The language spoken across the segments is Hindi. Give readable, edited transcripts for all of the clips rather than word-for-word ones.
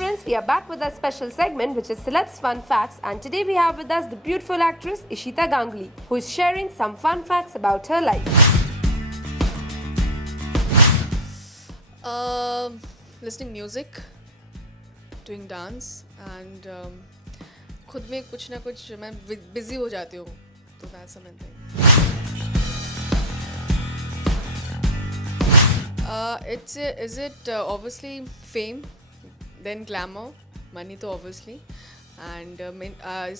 friends, we are back with our special segment which is Celebs Fun Facts, and today we have with us the beautiful actress Ishita Ganguly, who is sharing some fun facts about her life. Listening music, doing dance and खुद में कुछ ना कुछ मैं बिजी हो जाती हूँ, तो that's the main thing. Is it obviously fame, then glamour, money तो obviously, and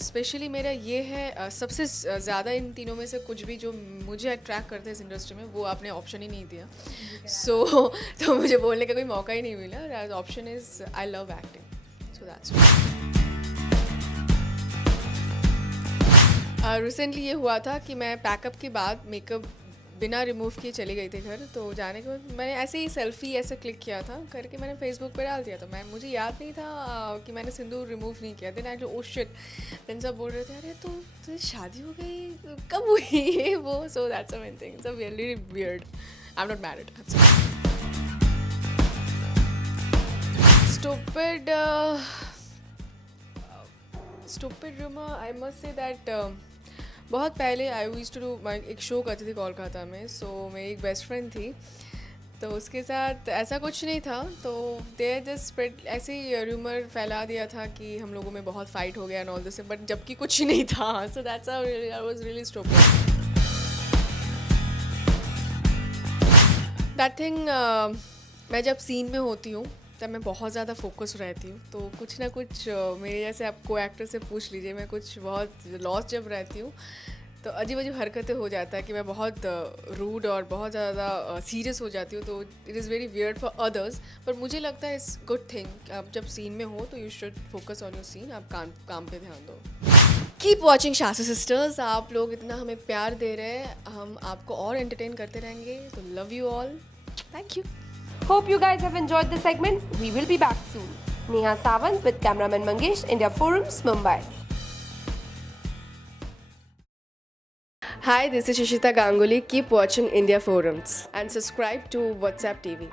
स्पेशली मेरा ये है सबसे ज़्यादा इन तीनों में से कुछ भी जो मुझे अट्रैक्ट करता है इस इंडस्ट्री में, वो आपने ऑप्शन ही नहीं दिया. तो मुझे बोलने का कोई मौका ही नहीं मिला. Option is I love acting, so that's. Recently ये हुआ था कि मैं पैकअप के बाद मेकअप बिना रिमूव किए चली गई थी घर. तो जाने के बाद मैंने ऐसे ही सेल्फी ऐसे क्लिक किया था करके मैंने फेसबुक पे डाल दिया. तो मुझे याद नहीं था कि मैंने सिंदूर रिमूव नहीं किया. देन आई जो ओ शिट, देन सब बोल रहे थे अरे तो शादी हो गई कब हुई ये वो. So that's a main thing. It's a really weird. I am not married. Stupid rumour, I must say that बहुत पहले आई यूज्ड टू डू एक शो करती थी कोलकाता में. सो मेरी एक बेस्ट फ्रेंड थी, तो उसके साथ ऐसा कुछ नहीं था. तो दे जस्ट स्प्रेड ऐसे ही रूमर फैला दिया था कि हम लोगों में बहुत फाइट हो गया एंड ऑल दिस, बट जबकि कुछ ही नहीं था. So that's how I was really stupid. That thing, मैं जब सीन में होती हूँ तब मैं बहुत ज़्यादा फोकस रहती हूँ. तो कुछ ना कुछ मेरे जैसे आप को एक्टर से पूछ लीजिए, मैं कुछ बहुत लॉस जब रहती हूँ तो अजीब अजीब हरकतें हो जाता है कि मैं बहुत रूड और बहुत ज़्यादा सीरियस हो जाती हूँ. तो it is very weird for others, पर मुझे लगता है इट्स गुड थिंग. आप जब सीन में हो तो you should focus on your scene. आप काम पे ध्यान दो. Keep watching Shastri sisters. आप लोग इतना हमें प्यार दे रहे हैं, हम आपको और एंटरटेन करते रहेंगे. तो love you all. Thank you. Hope you guys have enjoyed this segment. We will be back soon. Neha Sawant with cameraman Mangesh, India Forums, Mumbai. Hi, this is Ishita Ganguly. Keep watching India Forums and subscribe to WhatsApp TV.